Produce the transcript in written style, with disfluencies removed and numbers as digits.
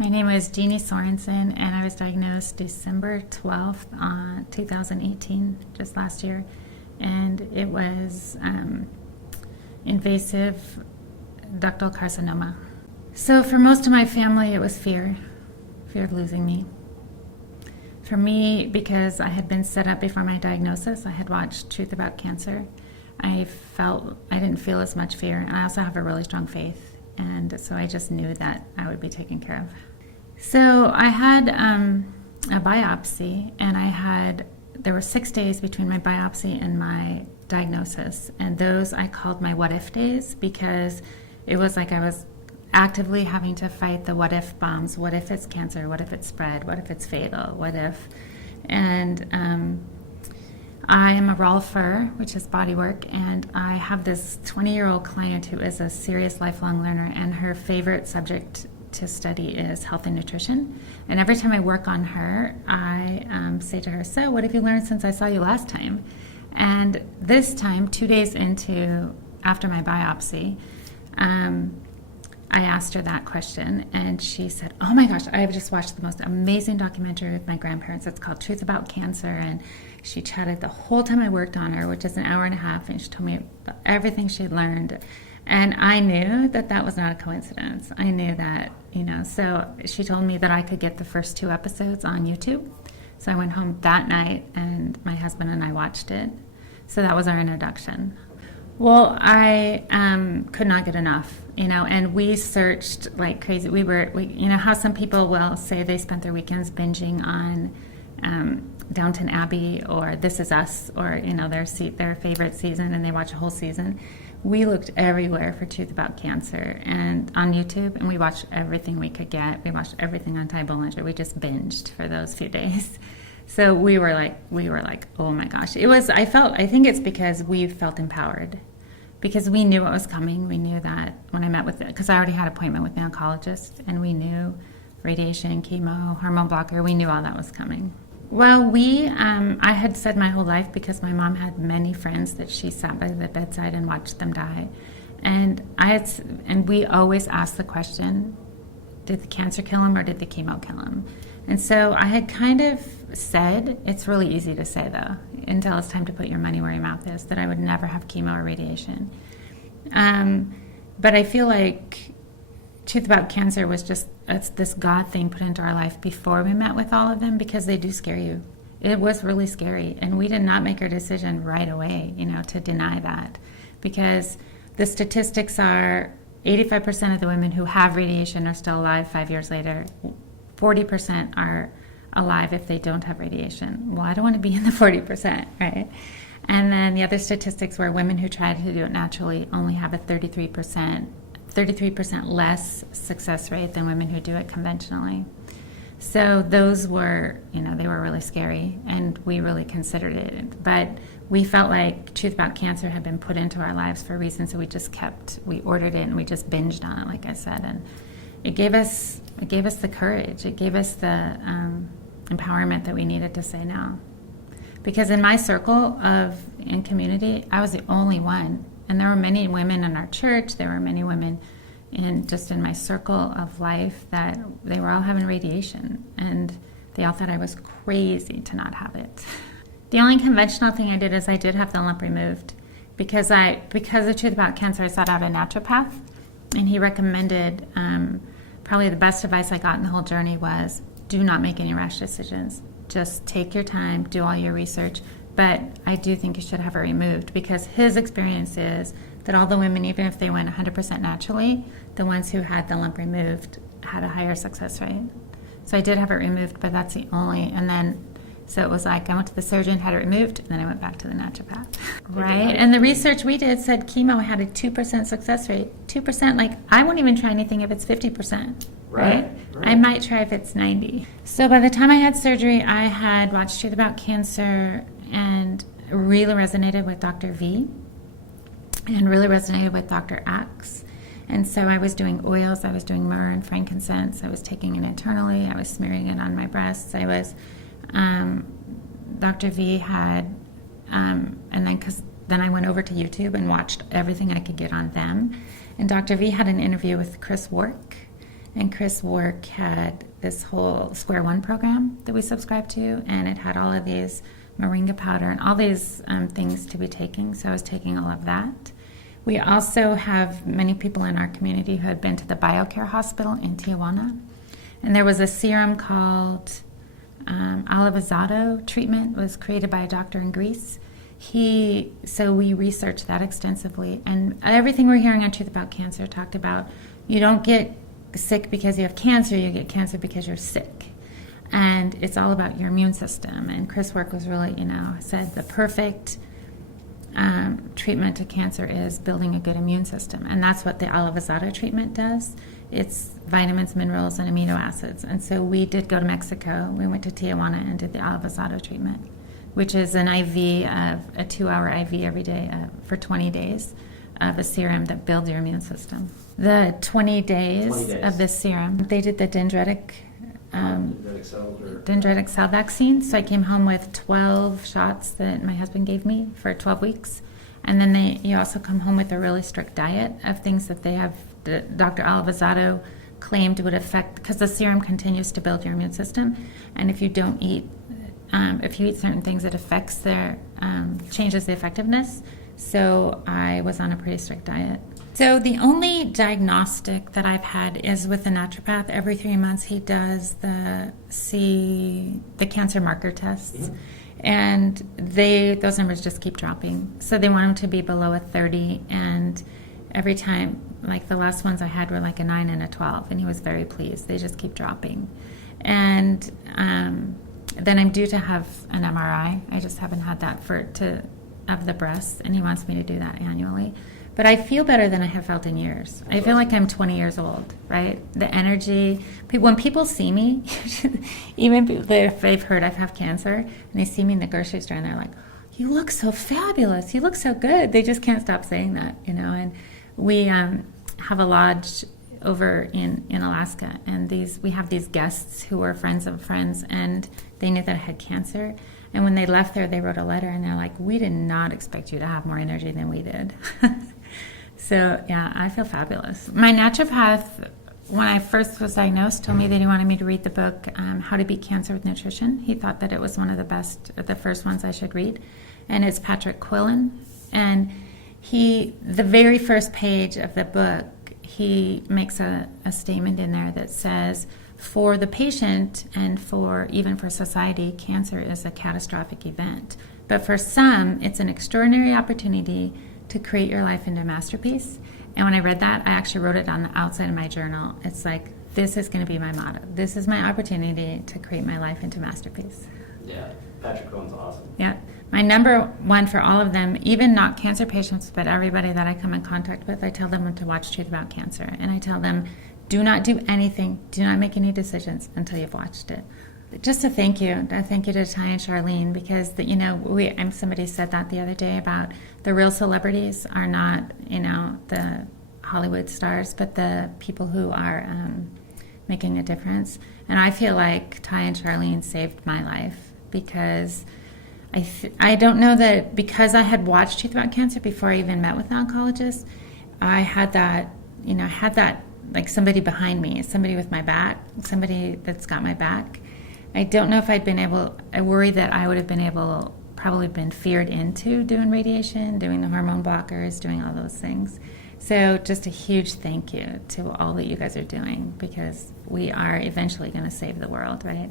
My name is Jeanne Sorensen, and I was diagnosed December 12th, 2018, just last year. And it was invasive ductal carcinoma. So for most of my family, it was fear of losing me. For me, because I had been set up before my diagnosis, I had watched Truth About Cancer, I didn't feel as much fear, and I also have a really strong faith, and so I just knew that I would be taken care of. So I had a biopsy, and there were 6 days between my biopsy and my diagnosis, and those I called my what if days, because it was like I was actively having to fight the what if bombs. What if it's cancer? What if it's spread? What if it's fatal? What if? And I am a rolfer, which is body work, and I have this 20-year-old client who is a serious lifelong learner, and her favorite subject to study is health and nutrition. And every time I work on her, I say to her, so what have you learned since I saw you last time? And this time, 2 days after my biopsy, I asked her that question, and she said, oh my gosh, I've just watched the most amazing documentary with my grandparents. It's called Truth About Cancer, and she chatted the whole time I worked on her, which is an hour and a half, and she told me everything she had learned. And I knew that was not a coincidence. I knew that, so she told me that I could get the first 2 episodes on YouTube. So I went home that night, and my husband and I watched it. So that was our introduction. Well, I could not get enough, and we searched like crazy. We how some people will say they spent their weekends binging on Downton Abbey or This Is Us or, their favorite season, and they watch a whole season. We looked everywhere for Truth About Cancer and on YouTube, and we watched everything we could get. We watched everything on Ty Bollinger. We just binged for those few days. So we were like, oh my gosh. I think it's because we felt empowered. Because we knew what was coming. We knew that when I met because I already had an appointment with the oncologist, and we knew radiation, chemo, hormone blocker, we knew all that was coming. Well, I had said my whole life, because my mom had many friends that she sat by the bedside and watched them die. And we always asked the question, did the cancer kill him or did the chemo kill him? And so I had kind of said, it's really easy to say though, until it's time to put your money where your mouth is, that I would never have chemo or radiation. But I feel like Truth About Cancer was it's this God thing put into our life before we met with all of them, because they do scare you. It was really scary, and we did not make our decision right away, to deny that, because the statistics are 85% of the women who have radiation are still alive 5 years later. 40% are alive if they don't have radiation. Well, I don't want to be in the 40%, right? And then the other statistics were women who try to do it naturally only have a 33% less success rate than women who do it conventionally. So those were, they were really scary, and we really considered it. But we felt like Truth About Cancer had been put into our lives for a reason, so we ordered it and we just binged on it, like I said, and it gave us the courage. It gave us the empowerment that we needed to say no. Because in my circle in community, I was the only one. And there were many women in our church, there were many women in my circle of life that they were all having radiation. And they all thought I was crazy to not have it. The only conventional thing I did is I did have the lump removed. Because of Truth About Cancer, I sought out a naturopath. And he recommended, probably the best advice I got in the whole journey was, do not make any rash decisions. Just take your time, do all your research. But I do think you should have it removed, because his experience is that all the women, even if they went 100% naturally, the ones who had the lump removed had a higher success rate. So I did have it removed, but that's the only, so it was like I went to the surgeon, had it removed, and then I went back to the naturopath. Right? And the research we did said chemo had a 2% success rate. 2%, like I won't even try anything if it's 50%. Right? I might try if it's 90. So by the time I had surgery, I had watched Truth About Cancer and really resonated with Dr. V and really resonated with Dr. Axe. And so I was doing oils, I was doing myrrh and frankincense, I was taking it internally, I was smearing it on my breasts, Dr. V had, and then I went over to YouTube and watched everything I could get on them. And Dr. V had an interview with Chris Wark, And Chris' work had this whole Square One program that we subscribed to, and it had all of these moringa powder and all these things to be taking. So I was taking all of that. We also have many people in our community who had been to the BioCare Hospital in Tijuana, and there was a serum called Alivazato treatment. It was created by a doctor in Greece. So we researched that extensively, and everything we're hearing on Truth About Cancer talked about you don't get sick because you have cancer, you get cancer because you're sick. And it's all about your immune system. And Chris' work was really, said the perfect treatment to cancer is building a good immune system. And that's what the Alivazato treatment does. It's vitamins, minerals, and amino acids. And so we did go to Mexico. We went to Tijuana and did the Alivazato treatment, which is an IV of a 2-hour IV every day for 20 days of a serum that builds your immune system. The 20 days of this serum, they did the dendritic cell vaccine. So I came home with 12 shots that my husband gave me for 12 weeks. And then you also come home with a really strict diet of things that they have, Dr. Alivazato claimed would affect, because the serum continues to build your immune system. And if you don't eat, if you eat certain things, it affects changes the effectiveness. So I was on a pretty strict diet. So the only diagnostic that I've had is with a naturopath. Every 3 months he does the cancer marker tests. Mm-hmm. And those numbers just keep dropping. So they want them to be below a 30, and every time, like the last ones I had were like a 9 and a 12, and he was very pleased. They just keep dropping. And then I'm due to have an MRI. I just haven't had that of the breast, and he wants me to do that annually. But I feel better than I have felt in years. I feel like I'm 20 years old, right? The energy, when people see me, even if they've heard I have cancer, and they see me in the grocery store and they're like, you look so fabulous, you look so good. They just can't stop saying that, And we have a lodge over in Alaska, and we have these guests who are friends of friends, and they knew that I had cancer. And when they left there, they wrote a letter, and they're like, we did not expect you to have more energy than we did. So, yeah, I feel fabulous. My naturopath, when I first was diagnosed, told me that he wanted me to read the book, How to Beat Cancer with Nutrition. He thought that it was one of the first ones I should read. And it's Patrick Quillen. And the very first page of the book, he makes a statement in there that says, for the patient and even for society, cancer is a catastrophic event. But for some, it's an extraordinary opportunity to create your life into a masterpiece. And when I read that, I actually wrote it on the outside of my journal. It's like, this is going to be my motto. This is my opportunity to create my life into a masterpiece. Yeah, Patrick Cohen's awesome. Yeah. My number one for all of them, even not cancer patients, but everybody that I come in contact with, I tell them to watch Truth About Cancer. And I tell them, do not do anything, do not make any decisions until you've watched it. Just a thank you to Ty and Charlene, because somebody said that the other day about the real celebrities are not the Hollywood stars, but the people who are making a difference. And I feel like Ty and Charlene saved my life, because I don't know that because I had watched Truth About Cancer before I even met with an oncologist, I had that like somebody behind me, somebody with my back, somebody that's got my back. I don't know if I worry that I would have probably been feared into doing radiation, doing the hormone blockers, doing all those things. So just a huge thank you to all that you guys are doing, because we are eventually going to save the world, right?